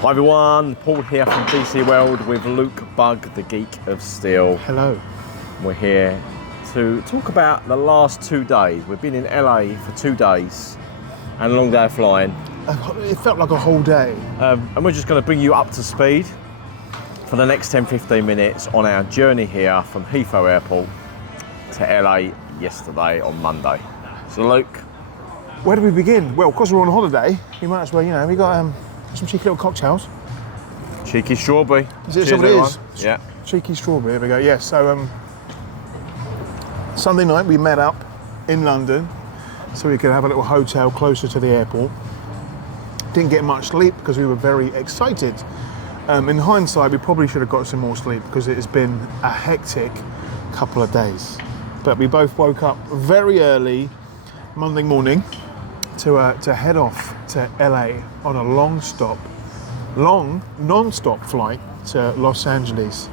Hi everyone, Paul here from DC World with Luke Bug, the Geek of Steel. Hello. We're here to talk about the last 2 days. We've been in LA for 2 days and a long day of flying. It felt like a whole day. And we're just going to bring you up to speed for the next 10-15 minutes on our journey here from Heathrow Airport to LA yesterday on Monday. So Luke. Where do we begin? Well, because we're on holiday, we might as well, we got some cheeky little cocktails. Cheeky strawberry. Is it what it is? Yeah. Cheeky strawberry, there we go. Yeah, so Sunday night we met up in London so we could have a little hotel closer to the airport. Didn't get much sleep because we were very excited. In hindsight, we probably should have got some more sleep because it has been a hectic couple of days. But we both woke up very early Monday morning to head off to LA on a non-stop flight to Los Angeles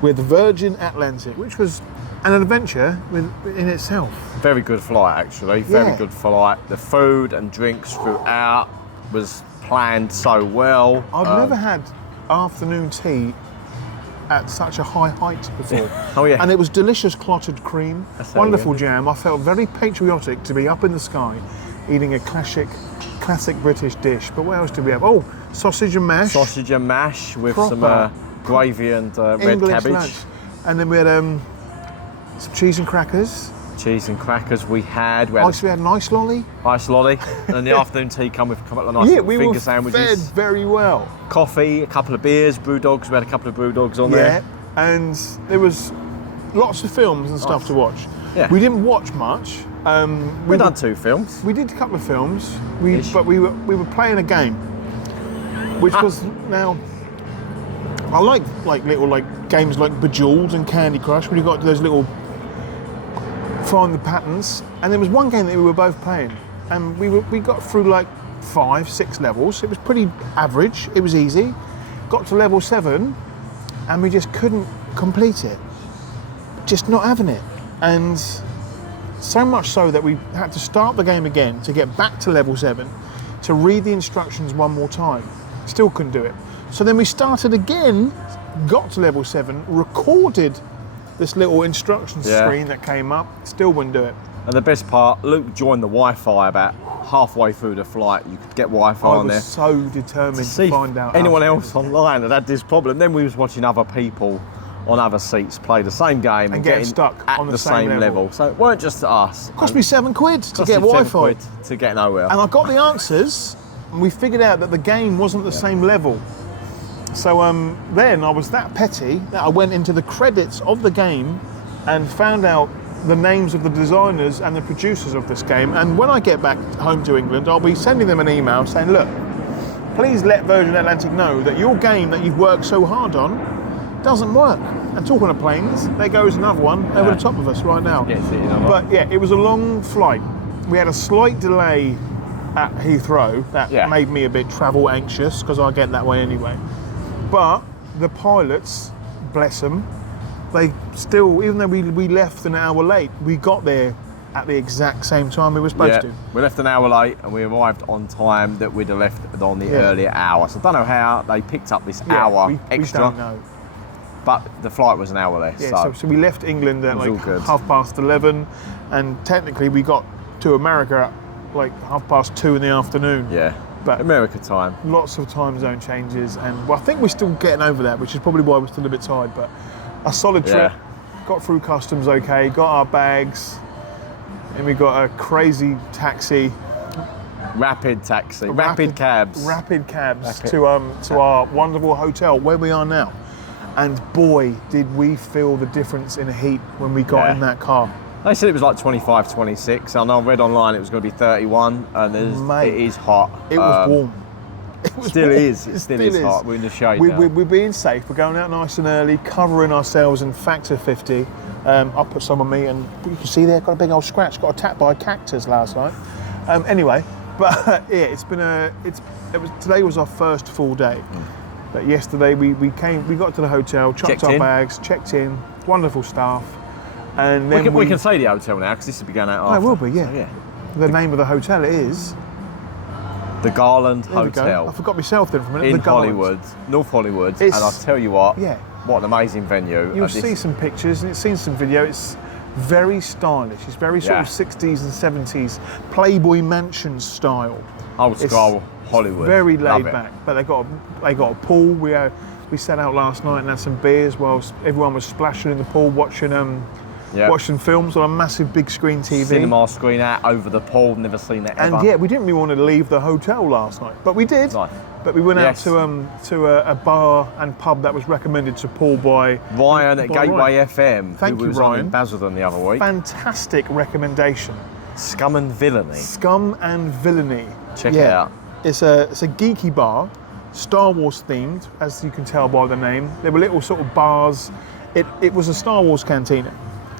with Virgin Atlantic, which was an adventure in itself. Very good flight, actually. Very good flight. The food and drinks throughout was planned so well. I've never had afternoon tea at such a high height before. Oh yeah. And it was delicious clotted cream, wonderful jam. I felt very patriotic to be up in the sky eating a classic British dish. But what else did we have? Oh, sausage and mash. Sausage and mash with Proper some gravy and red English cabbage. lunch. And then we had some cheese and crackers. Cheese and crackers we had. We had an ice lolly. Ice lolly. And the afternoon tea come with a couple of nice little finger sandwiches. Fed very well. Coffee, a couple of beers, brew dogs. We had a couple of brew dogs on there. Yeah, and there was lots of films and stuff to watch. Yeah. We didn't watch much. We've done 2 films. We did a couple of films. But we were playing a game, which was now. I like little games like Bejeweled and Candy Crush when you got those little find the patterns. And there was one game that we were both playing, and we got through 5-6 levels. It was pretty average. It was easy. Got to level 7, and we just couldn't complete it. Just not having it, and so much so that we had to start the game again to get back to level 7, to read the instructions one more time. Still couldn't do it. So then we started again, got to level 7, recorded this little instruction screen that came up, still wouldn't do it. And the best part, Luke joined the Wi-Fi about halfway through the flight. You could get Wi-Fi on there. I was so determined to find out. Anyone else online had this problem. Then we was watching other people on other seats play the same game and getting stuck at on the same level. So it weren't just us. It cost me £7 to get Wi-Fi. To get nowhere. And I got the answers, and we figured out that the game wasn't the same level. So then I was that petty that I went into the credits of the game and found out the names of the designers and the producers of this game. And when I get back home to England, I'll be sending them an email saying, look, please let Virgin Atlantic know that your game that you've worked so hard on doesn't work. And talking of planes, there goes another one over the top of us right now. But yeah, it was a long flight. We had a slight delay at Heathrow that made me a bit travel anxious because I get that way anyway. But the pilots, bless them, they still, even though we left an hour late, we got there at the exact same time we were supposed to. We left an hour late and we arrived on time that we'd have left on the earlier hour. So I don't know how they picked up this hour extra. We don't know. But the flight was an hour less. Yeah, so we left England at 11:30, and technically we got to America at 2:30 in the afternoon. Yeah. But America time. Lots of time zone changes, and I think we're still getting over that, which is probably why we're still a bit tired. But a solid trip. Got through customs okay. Got our bags, and we got a crazy taxi. Rapid taxi. Rapid cabs to our wonderful hotel where we are now. And boy, did we feel the difference in heat when we got in that car. They said it was 25, 26. I know I read online it was going to be 31, and it is hot. It was warm. It still is hot. We're in the shade now. We're being safe. We're going out nice and early, covering ourselves in factor 50. I put some on me, and you can see there, got a big old scratch. Got attacked by a cactus last night. Anyway, but yeah, today was our first full day. But yesterday we got to the hotel, chucked our bags, checked in, wonderful staff. And then we can say the hotel now because this will be going out after. Oh, it will be, yeah. So, the name of the hotel is The Garland Hotel. I forgot myself then for a minute. In the Garland. Hollywood, North Hollywood, and I'll tell you what, what an amazing venue. You'll see some pictures and it's seen some video. It's very stylish. It's very sort of 60s and 70s Playboy Mansion style. Old school Hollywood. Very laid back. But they got a pool. We sat out last night and had some beers whilst everyone was splashing in the pool watching films on a massive big screen TV. Cinema screen out over the pool, never seen that ever. And we didn't really want to leave the hotel last night, but we did. Nice. But we went out to a bar and pub that was recommended to Paul by Ryan at Gateway Ryan. FM. Thank who you, was Ryan. on in Basildon the other week. Fantastic recommendation. Scum and Villainy. Scum and Villainy. Check it out. It's a geeky bar, Star Wars themed, as you can tell by the name. There were little sort of bars. It was a Star Wars cantina.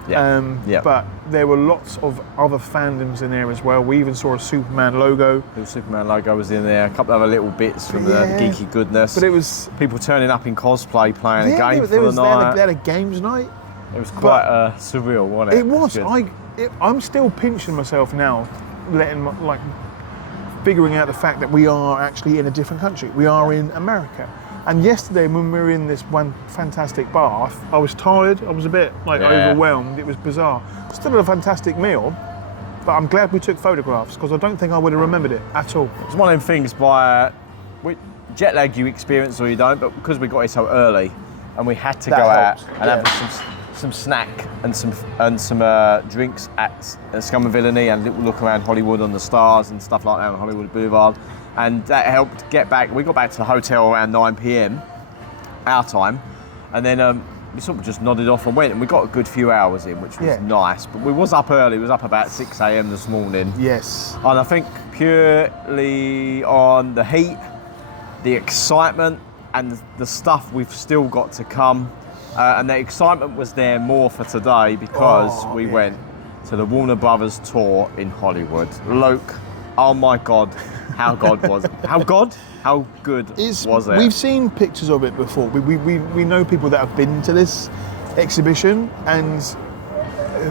But there were lots of other fandoms in there as well. We even saw a Superman logo. The Superman logo was in there. A couple of other little bits from the geeky goodness. But it was people turning up in cosplay, playing a game for the night. They had a games night. It was quite surreal, wasn't it? It was. I'm still pinching myself now, figuring out the fact that we are actually in a different country. We are in America. And yesterday, when we were in this one fantastic bar, I was tired. I was a bit overwhelmed. It was bizarre. Still had a fantastic meal, but I'm glad we took photographs because I don't think I would have remembered it at all. It's one of them things jet lag you experience or you don't, but because we got here so early and we had to go out and have some snack and some drinks at Scum and Villainy and a little look around Hollywood on the stars and stuff like that on Hollywood Boulevard. And that helped get back. We got back to the hotel around 9 p.m, our time, and then we sort of just nodded off and went, and we got a good few hours in, which was nice. But we was up early. We was up about 6 a.m. this morning. Yes. And I think purely on the heat, the excitement, and the stuff we've still got to come. And the excitement was there more for today because we went to the Warner Brothers tour in Hollywood. Luke, oh my God. How good was it? How good was it? We've seen pictures of it before. We know people that have been to this exhibition, and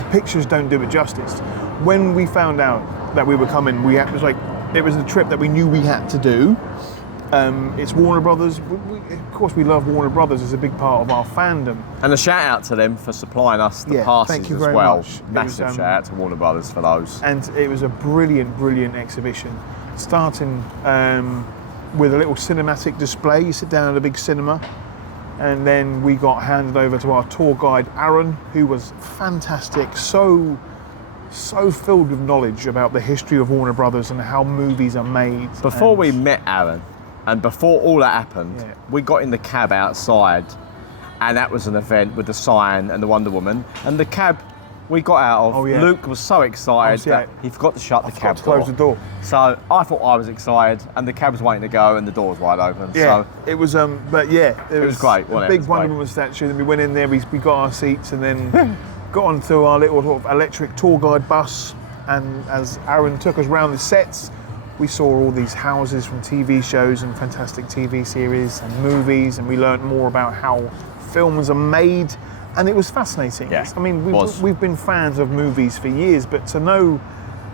pictures don't do it justice. When we found out that we were coming, it was a trip that we knew we had to do. It's Warner Brothers. Of course, we love Warner Brothers as a big part of our fandom. And a shout out to them for supplying us the passes thank you as very well. Much. Massive shout out to Warner Brothers for those. And it was a brilliant exhibition. Starting with a little cinematic display. You sit down at a big cinema, and then we got handed over to our tour guide Aaron, who was fantastic, so filled with knowledge about the history of Warner Brothers and how movies are made. Before we met Aaron, and before all that happened, we got in the cab outside, and that was an event with the sign and the Wonder Woman, and the cab we got out of, Luke was so excited that he forgot to shut the cab door. Close the door. So I thought I was excited, and the cab was waiting to go, and the door was wide open. Yeah, so it was. It was great. A big Wonder Woman statue, and we went in there. We got our seats, and then got onto our little sort of electric tour guide bus. And as Aaron took us round the sets, we saw all these houses from TV shows and fantastic TV series and movies, and we learnt more about how films are made. And it was fascinating. Yeah, I mean, we've been fans of movies for years, but to know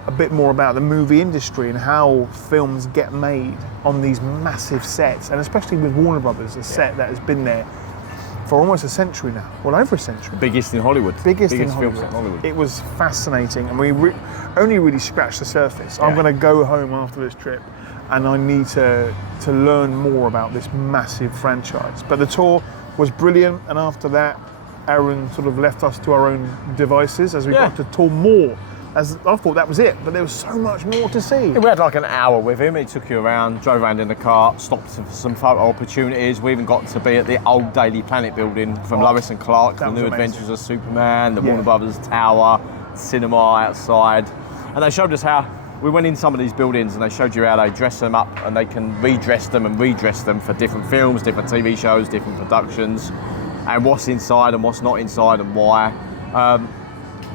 a bit more about the movie industry and how films get made on these massive sets, and especially with Warner Brothers, a set that has been there for almost a century now, well, over a century. Biggest in Hollywood. Biggest in film set in Hollywood. It was fascinating, and we only really scratched the surface. I'm going to go home after this trip, and I need to learn more about this massive franchise. But the tour was brilliant, and after that, Aaron sort of left us to our own devices as we got to tour more. As I thought that was it, but there was so much more to see. We had like an hour with him. He took you around, drove around in the car, stopped for some photo opportunities. We even got to be at the old Daily Planet building from Lois and Clark, the New Adventures of Superman, the Warner Brothers Tower, cinema outside. And they showed us how we went in some of these buildings, and they showed you how they dress them up, and they can redress them for different films, different TV shows, different productions, and what's inside and what's not inside and why.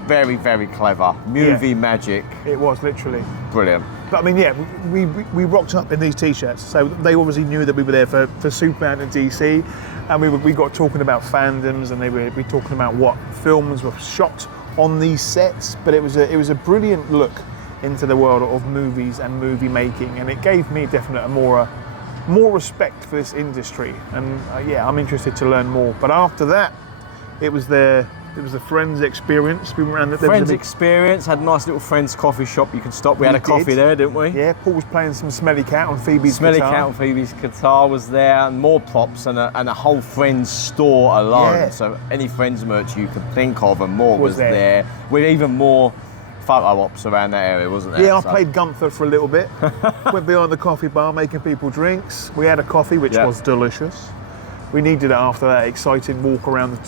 Very, very clever. Movie magic. It was literally brilliant. But I mean, we rocked up in these t-shirts, so they obviously knew that we were there for Superman and DC, and we got talking about fandoms, and they were talking about what films were shot on these sets. But it was a brilliant look into the world of movies and movie making, and it gave me definitely more respect for this industry. And yeah, I'm interested to learn more. But after that, it was the Friends experience. We went around Friends experience, had a nice little Friends coffee shop you can stop. We had a coffee there, didn't we? Yeah, Paul was playing some Smelly Cat on Phoebe's Smelly guitar. Cat on Phoebe's guitar was there, and more props, and a whole Friends store alone. Yeah. So any Friends merch you could think of and more was there. there. With even more photo ops around that area, wasn't there? Yeah, I played Gunther for a little bit. Went behind the coffee bar making people drinks. We had a coffee, which was delicious. We needed it after that exciting walk around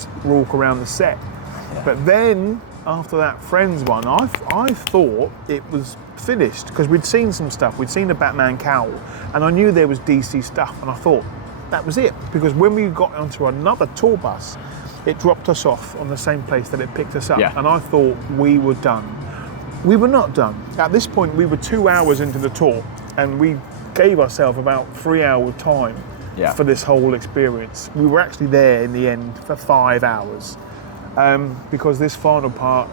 the set. Yeah. But then, after that Friends one, I thought it was finished, because we'd seen some stuff. We'd seen the Batman cowl, and I knew there was DC stuff, and I thought that was it. Because when we got onto another tour bus, it dropped us off on the same place that it picked us up, and I thought we were done. We were not done. At this point, we were 2 hours into the tour, and we gave ourselves about 3 hour time for this whole experience. We were actually there in the end for 5 hours, because this final part,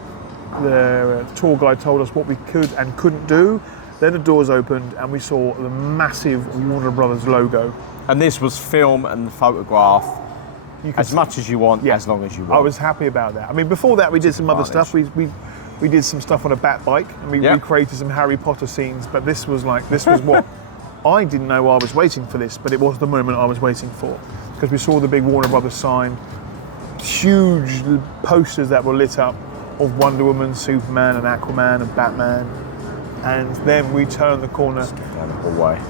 the tour guide told us what we could and couldn't do. Then the doors opened and we saw the massive Warner Brothers logo. And this was film and photograph. As much as you want, as long as you want. I was happy about that. I mean, before that, we did some other stuff. We did some stuff on a bat bike, and we recreated some Harry Potter scenes. But this was what I didn't know I was waiting for this, but it was the moment I was waiting for, because we saw the big Warner Brothers sign, huge posters that were lit up of Wonder Woman, Superman, and Aquaman, and Batman. And then we turned the corner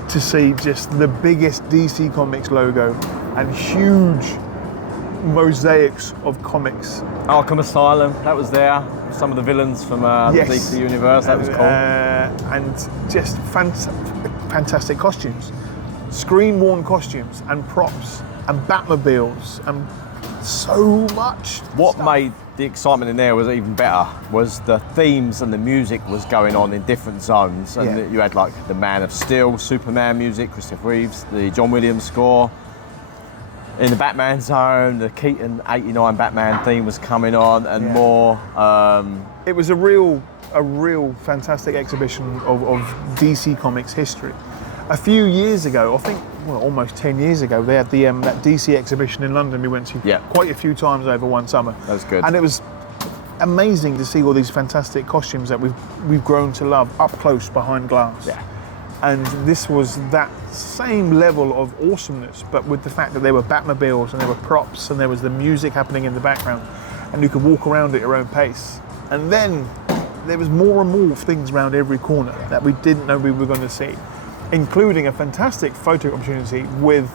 to see just the biggest DC Comics logo and huge mosaics of comics. Arkham Asylum, that was there. Some of the villains from the DC universe, that was cool. And just fantastic costumes. Screen-worn costumes and props and Batmobiles and so much stuff. Made the excitement in there was even better was the themes, and the music was going on in different zones. And you had like the Man of Steel, Superman music, Christopher Reeves, the John Williams score. In the Batman zone, the Keaton '89 Batman theme was coming on, and more. It was a real fantastic exhibition of DC Comics history. A few years ago, I think, almost 10 years ago, they had that DC exhibition in London we went to quite a few times over one summer. That was good. And it was amazing to see all these fantastic costumes that we've grown to love up close behind glass. Yeah. And this was that same level of awesomeness, but with the fact that there were Batmobiles and there were props and there was the music happening in the background, and you could walk around at your own pace. And then there was more and more things around every corner that we didn't know we were going to see, including a fantastic photo opportunity with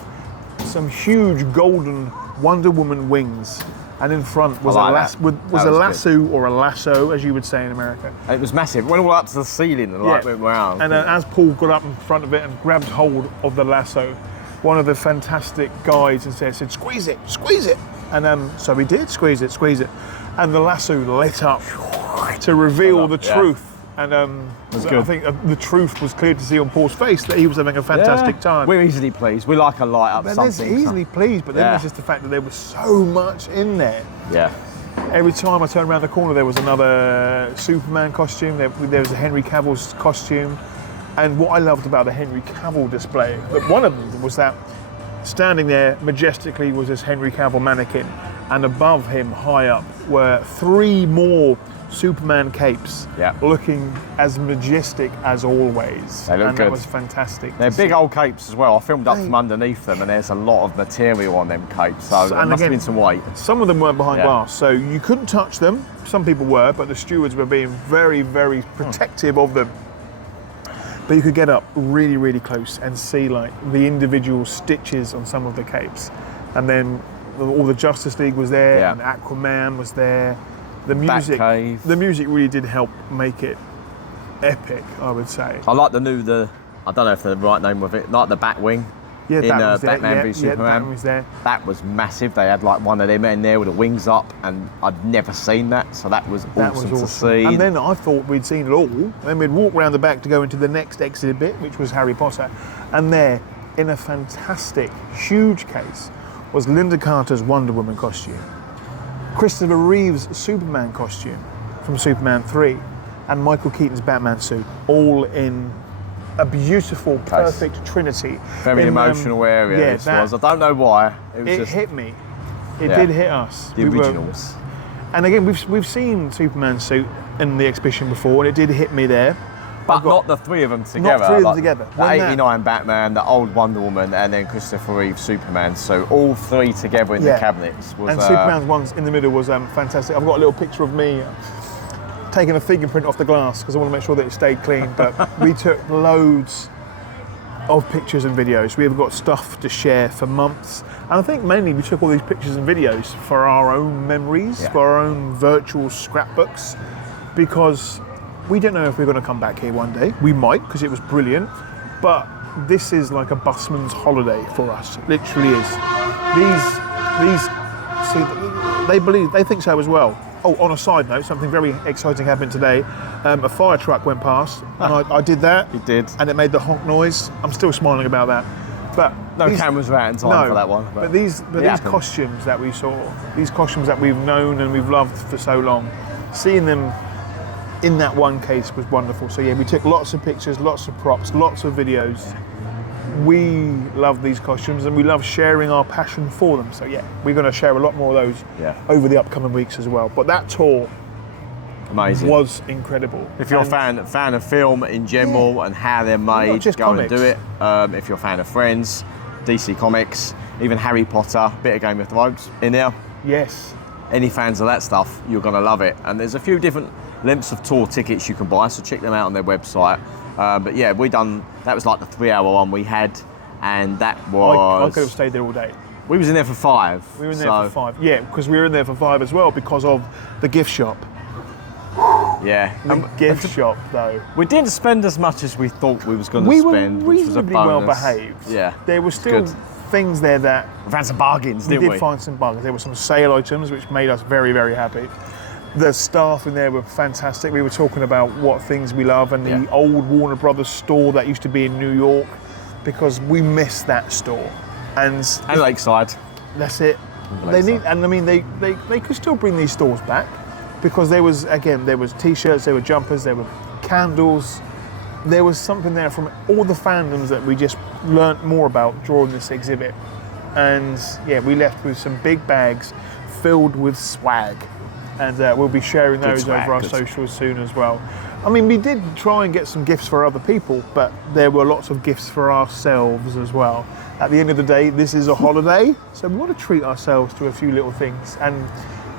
some huge golden Wonder Woman wings. And in front was a lasso, or a lasso, as you would say in America. It was massive. It went all up to the ceiling and went around. And as Paul got up in front of it and grabbed hold of the lasso, one of the fantastic guides said, "Squeeze it, squeeze it." And so we did, squeeze it. And the lasso lit up to reveal the truth. And I think the truth was clear to see on Paul's face that he was having a fantastic time. We're easily pleased. We like a light up something. Easily pleased, but then there's just the fact that there was so much in there. Yeah. Every time I turned around the corner, there was another Superman costume. There was a Henry Cavill's costume. And what I loved about the Henry Cavill display, one of them was that standing there majestically was this Henry Cavill mannequin, and above him, high up, were 3 more Superman capes, looking as majestic as always. They look good. That was fantastic. They're big old capes as well. I filmed up from underneath them, and there's a lot of material on them capes, so there must have been some weight. Some of them weren't behind glass, so you couldn't touch them. Some people were, but the stewards were being very, very protective of them. But you could get up really, really close and see like the individual stitches on some of the capes. And then all the Justice League was there, and Aquaman was there. The music really did help make it epic, I would say. I like I don't know if the right name of it, like the Batwing in Batman v Superman. Batman was there. That was massive. They had like one of them in there with the wings up, and I'd never seen that, so that was awesome to see. And then I thought we'd seen it all, and then we'd walk around the back to go into the next exhibit, which was Harry Potter, and there, in a fantastic, huge case, was Linda Carter's Wonder Woman costume, Christopher Reeve's Superman costume from Superman 3, and Michael Keaton's Batman suit, all in a beautiful, perfect trinity. Very emotional area this was. I don't know why. It hit me. It did hit us. The originals. And again, we've seen Superman's suit in the exhibition before, and it did hit me there. But not the three of them together. Not three of them together. The 89 Batman, the old Wonder Woman, and then Christopher Reeve Superman. So all three together in the cabinets. And Superman's ones in the middle was fantastic. I've got a little picture of me taking a fingerprint off the glass because I want to make sure that it stayed clean. But we took loads of pictures and videos. We have got stuff to share for months. And I think mainly we took all these pictures and videos for our own memories, for our own virtual scrapbooks, because we don't know if we're going to come back here one day. We might, because it was brilliant. But this is like a busman's holiday for us. It literally is. See, they think so as well. Oh, on a side note, something very exciting happened today. A fire truck went past, and I did that. It did. And it made the honk noise. I'm still smiling about that. But no cameras were out in time for that one. But these costumes that we saw, these costumes that we've known and we've loved for so long, seeing them in that one case was wonderful. So yeah, we took lots of pictures, lots of props, lots of videos. We love these costumes and we love sharing our passion for them. So yeah, we're going to share a lot more of those over the upcoming weeks as well. But that tour was incredible. If you're a fan of film in general and how they're made, go and do it. If you're a fan of Friends, DC Comics, even Harry Potter, bit of Game of Thrones in there. Yes. Any fans of that stuff, you're going to love it. And there's a few different lengths of tour tickets you can buy, so check them out on their website. But yeah, that was like the 3-hour one we had, and that was... I could have stayed there all day. We was in there for 5. We were in there for 5. Yeah, because we were in there for 5 as well because of the gift shop. Yeah. The gift shop, though. We didn't spend as much as we thought we was going to spend, which was a bonus. We were reasonably well behaved. Yeah. There were still things there that... We found some bargains, didn't we? We did find some bargains. There were some sale items, which made us very, very happy. The staff in there were fantastic. We were talking about what things we love and the old Warner Brothers store that used to be in New York, because we miss that store. And Lakeside. That's it. They could still bring these stores back, because there was t-shirts, there were jumpers, there were candles. There was something there from all the fandoms that we just learnt more about during this exhibit. And yeah, we left with some big bags filled with swag. And we'll be sharing those over our socials soon as well. I mean, we did try and get some gifts for other people, but there were lots of gifts for ourselves as well. At the end of the day, this is a holiday, so we want to treat ourselves to a few little things. And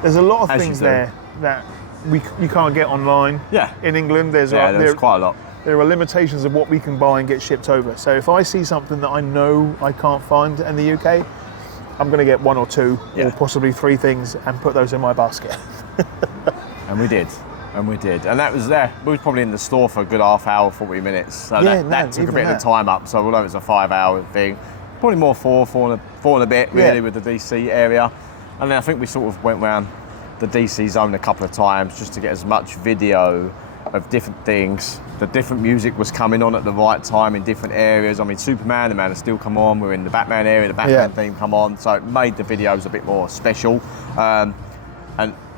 there's a lot of things there that you can't get online. Yeah. In England, there's quite a lot. There are limitations of what we can buy and get shipped over. So if I see something that I know I can't find in the UK, I'm going to get 1 or 2 or possibly 3 things and put those in my basket. And we did. And that was there. We were probably in the store for a good half hour, 40 minutes. So that took a bit of the time up. So although it was a 5-hour thing, probably more 4 and a bit really with the DC area. And then I think we sort of went around the DC zone a couple of times just to get as much video of different things. The different music was coming on at the right time in different areas. I mean, Superman, the Man of Steel come on. We're in the Batman area, the Batman theme come on. So it made the videos a bit more special and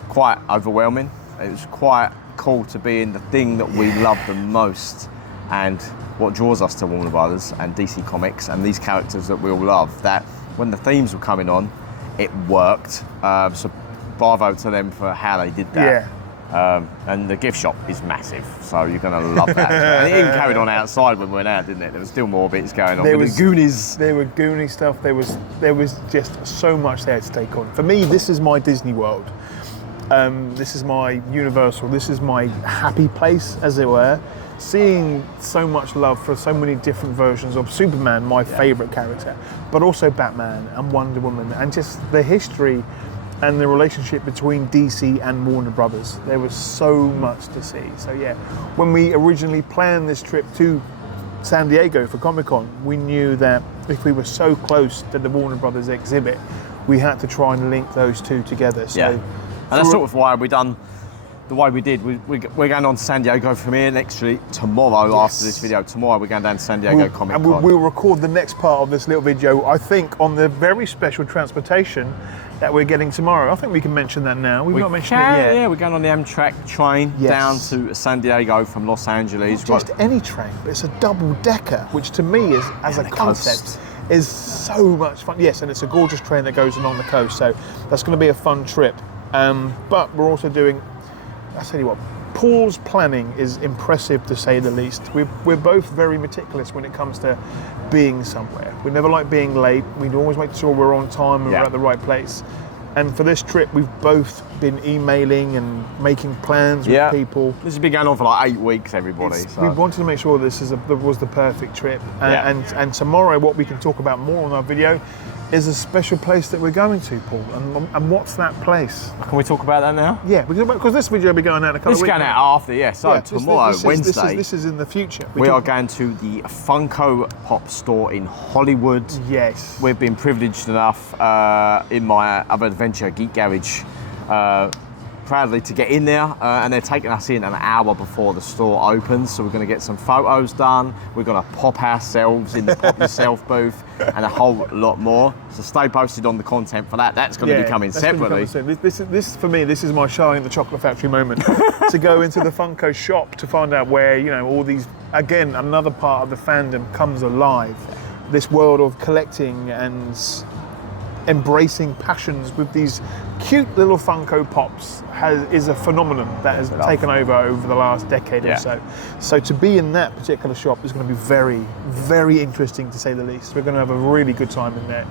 quite overwhelming. It was quite cool to be in the thing that we love the most and what draws us to Warner Brothers and DC Comics and these characters that we all love. That when the themes were coming on, it worked. So bravo to them for how they did that. Yeah. And the gift shop is massive, so you're going to love that. And it even carried on outside when we went out, didn't it? There was still more bits going on. There was Goonies. There were Goonie stuff. There was just so much there to take on. For me, this is my Disney World. This is my Universal. This is my happy place, as it were. Seeing so much love for so many different versions of Superman, my favourite character, but also Batman and Wonder Woman, and just the history and the relationship between DC and Warner Brothers. There was so much to see. So yeah, when we originally planned this trip to San Diego for Comic-Con, we knew that if we were so close to the Warner Brothers exhibit, we had to try and link those two together. So and that's sort of why we done the way we did, we're going on to San Diego from here actually tomorrow. After this video. Tomorrow we're going down to San Diego Comic Con. And we'll record the next part of this little video, I think, on the very special transportation that we're getting tomorrow. I think we can mention that now. We've not mentioned it yet. Yeah, we're going on the Amtrak train down to San Diego from Los Angeles. Not just any train, but it's a double-decker, which to me is, as a concept, is so much fun. Yes, and it's a gorgeous train that goes along the coast, so that's going to be a fun trip. But we're also doing, I tell you what, Paul's planning is impressive to say the least. We're both very meticulous when it comes to being somewhere. We never like being late. We always make sure we're on time and we're at the right place. And for this trip, we've both been emailing and making plans with people. This has been going on for like 8 weeks, everybody. So. We wanted to make sure this was the perfect trip. And tomorrow, what we can talk about more on our video is a special place that we're going to, Paul. And what's that place? Can we talk about that now? Yeah, because this video will be going out in a couple of weeks. This is going out after, yeah. So tomorrow, Wednesday. This is in the future. We are going to the Funko Pop store in Hollywood. Yes. We've been privileged enough in my other adventure, Geek Garage, proudly to get in there, and they're taking us in an hour before the store opens. So we're going to get some photos done. We're going to pop ourselves in the Pop Yourself booth and a whole lot more. So stay posted on the content for that. That's going to be coming separately. This for me, this is my Charlie in the Chocolate Factory moment. To go into the Funko shop to find out where, you know, all these, again, another part of the fandom comes alive. This world of collecting and embracing passions with these cute little Funko Pops is a phenomenon that has taken over the last decade or so. So to be in that particular shop is going to be very, very interesting to say the least. We're going to have a really good time in there.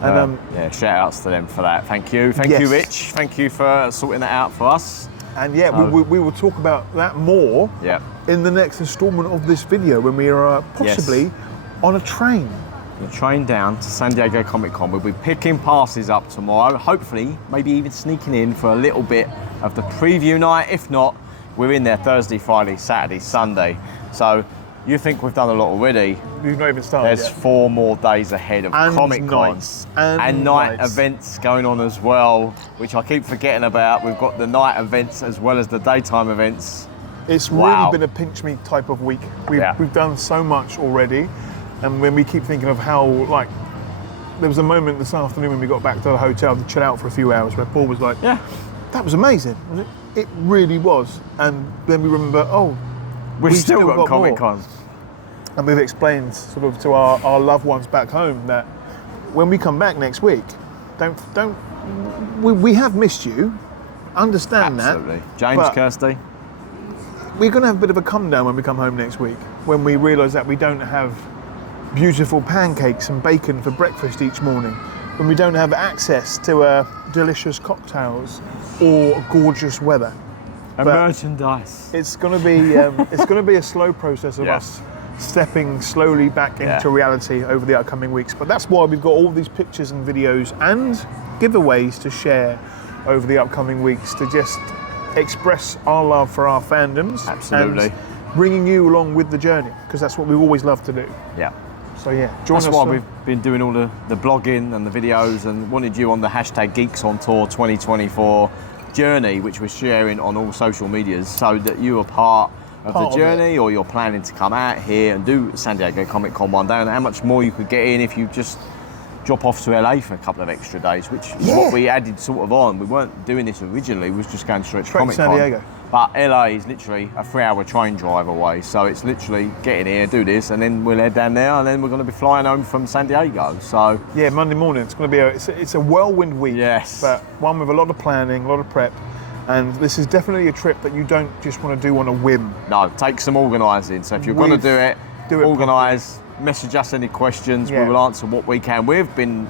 And shout outs to them for that. Thank you. Thank you, Rich. Thank you for sorting that out for us. And we will talk about that more in the next installment of this video when we are possibly on a train. The train down to San Diego Comic Con. We'll be picking passes up tomorrow, hopefully, maybe even sneaking in for a little bit of the preview night. If not, we're in there Thursday, Friday, Saturday, Sunday. So you think we've done a lot already. We've not even started There's 4 more days ahead of Comic Con. And night events going on as well, which I keep forgetting about. We've got the night events as well as the daytime events. It's really been a pinch me type of week. We've done so much already. And when we keep thinking of how, like, there was a moment this afternoon when we got back to the hotel to chill out for a few hours where Paul was like, that was amazing. It really was. And then we remember, we've still got Comic Con. And we've explained sort of to our loved ones back home that when we come back next week, we have missed you. Understand Absolutely. that. James, Kirsty. We're going to have a bit of a come down when we come home next week, when we realise that we don't have beautiful pancakes and bacon for breakfast each morning, when we don't have access to delicious cocktails or gorgeous weather. And merchandise. It's going to be a slow process of us stepping slowly back into reality over the upcoming weeks. But that's why we've got all these pictures and videos and giveaways to share over the upcoming weeks to just express our love for our fandoms. Absolutely. And bringing you along with the journey, because that's what we've always loved to do. Yeah. So join us. That's why we've been doing all the blogging and the videos and wanted you on the hashtag Geeks on Tour 2024 journey, which we're sharing on all social medias, so that you are part of the journey, or you're planning to come out here and do San Diego Comic Con one day, and how much more you could get in if you just drop off to LA for a couple of extra days, which is what we added sort of on. We weren't doing this originally, we was just going straight to Comic Con. San Diego. But LA is literally a 3-hour train drive away, so it's literally get in here, do this, and then we'll head down there, and then we're going to be flying home from San Diego. So Monday morning. It's going to be it's a whirlwind week. Yes. But one with a lot of planning, a lot of prep, and this is definitely a trip that you don't just want to do on a whim. No, take some organising. So if you're going to do it organise. Message us any questions. We will answer what we can. We've been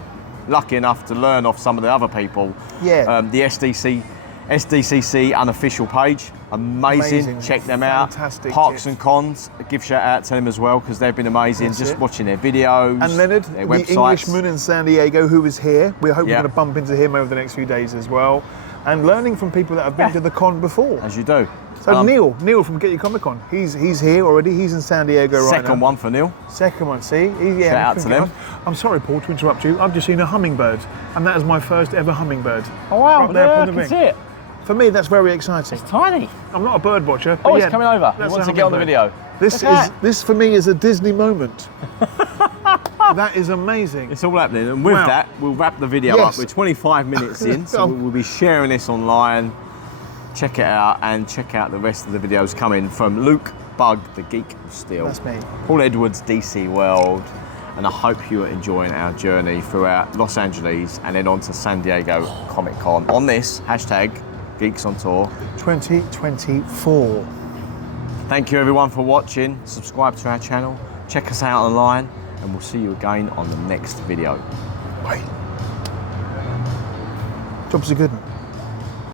lucky enough to learn off some of the other people. The SDCC unofficial page, amazing. Check them Fantastic out. Parks and Cons, give shout out to them as well, because they've been amazing. Just watching their videos. And Leonard, their the websites. Englishman in San Diego, who is here. We hope we're going to bump into him over the next few days as well. And learning from people that have been to the con before. As you do. So Neil from Get Your Comic Con, he's here already. He's in San Diego right now. Second one for Neil. Second one, see? Shout out to them. I'm sorry, Paul, to interrupt you. I've just seen a hummingbird, and that is my first ever hummingbird. Oh wow! Right there I upon the can ring. see it. For me, that's very exciting. It's tiny. I'm not a bird watcher. Oh, but it's yeah, coming over. He that's wants a to get on the hummingbird. video. This for me is a Disney moment. That is amazing. It's all happening, and with Wow. that, we'll wrap the video Yes. up. We're 25 minutes in, so we'll be sharing this online. Check it out, and check out the rest of the videos coming from Luke Bug, the Geek of Steel. That's me. Paul Edwards, DC World, and I hope you are enjoying our journey throughout Los Angeles and then on to San Diego Comic Con on this hashtag Geeks on Tour 2024. Thank you everyone for watching. Subscribe to our channel, check us out online, and we'll see you again on the next video. Bye. Job's a good one.